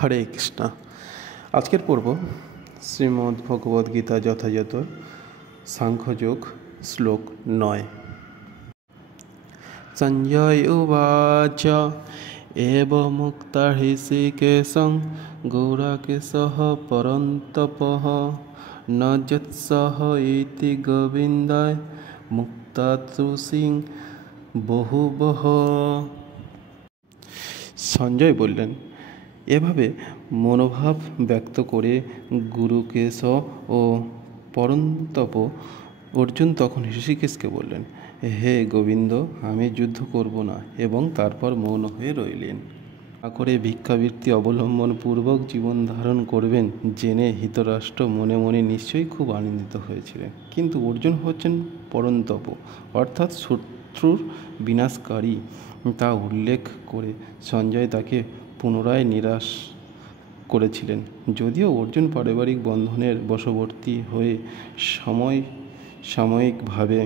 হরে কৃষ্ণ। আজকের পর্ব শ্রীমদ্ ভগবদ্গীতা যথাযথ সাংখ্যযোগ শ্লোক 9। সঞ্জয় উবাচ এবমুক্তা হৃষীকেশং গৌরাকেশঃ পরন্তপঃ ন যৎসহ ইতি গোবিন্দায় মুক্তাত্রুসিং বহুবহ। সঞ্জয় বললেন, এভাবে মনোভাব ব্যক্ত করে গুরুকেশ ও পরন্তপ অর্জুন তখন ঋষিকেশকে বললেন, হে গোবিন্দ, আমি যুদ্ধ করব না, এবং তারপর মৌন হয়ে রইলেন। করে ভিক্ষাবৃত্তি অবলম্বন পূর্বক জীবন ধারণ করবেন জেনে ধৃতরাষ্ট্র মনে মনে নিশ্চয়ই খুব আনন্দিত হয়েছিলেন। কিন্তু অর্জুন হচ্ছেন পরন্তপ, অর্থাৎ শত্রুর বিনাশকারী, তা উল্লেখ করে সঞ্জয় তাকে পুনরায় নিরাশ করেছিলেন। যদিও অর্জুন পারিবারিক বন্ধনের বশবর্তী হয়ে সাময়িকভাবে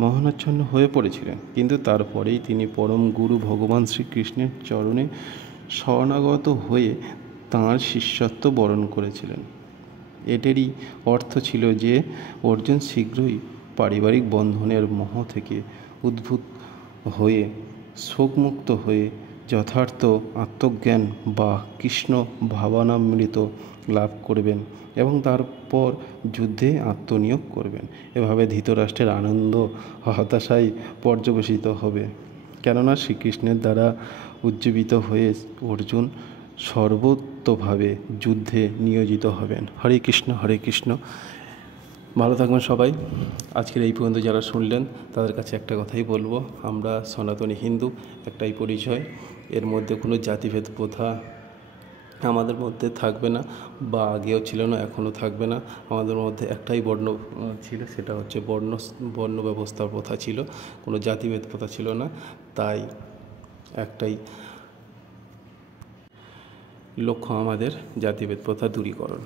মোহাচ্ছন্ন হয়ে পড়েছিলেন, কিন্তু তারপরেই তিনি পরম গুরু ভগবান শ্রীকৃষ্ণের চরণে শরণাগত হয়ে তাঁর শিষ্যত্ব বরণ করেছিলেন। এটেরই অর্থ ছিল যে অর্জুন শীঘ্রই পারিবারিক বন্ধনের মোহ থেকে উদ্ভূত হয়ে শোকমুক্ত হয়ে যথার্থ আত্মজ্ঞান বা কৃষ্ণ ভাবনামৃত লাভ করবেন এবং তারপর যুদ্ধে আত্মনিয়োগ করবেন। এভাবে ধৃতরাষ্ট্রের আনন্দ হতাশায় পর্যবসিত হবে, কেননা শ্রীকৃষ্ণের দ্বারা উজ্জীবিত হয়ে অর্জুন সর্বতোভাবে যুদ্ধে নিয়োজিত হবেন। হরে কৃষ্ণ, হরে কৃষ্ণ। ভালো থাকবেন সবাই। আজকের এই পর্যন্ত যারা শুনলেন তাদের কাছে একটা কথাই বলবো, আমরা সনাতনী হিন্দু, একটাই পরিচয়। এর মধ্যে কোনো জাতিভেদ প্রথা আমাদের মধ্যে থাকবে না, বা আগেও ছিল না, এখনও থাকবে না। আমাদের মধ্যে একটাই বর্ণ ছিল, সেটা হচ্ছে বর্ণ ব্যবস্থার প্রথা ছিল, কোনো জাতিভেদ প্রথা ছিল না। তাই একটাই লক্ষ্য আমাদের, জাতিভেদ প্রথা দূরীকরণ।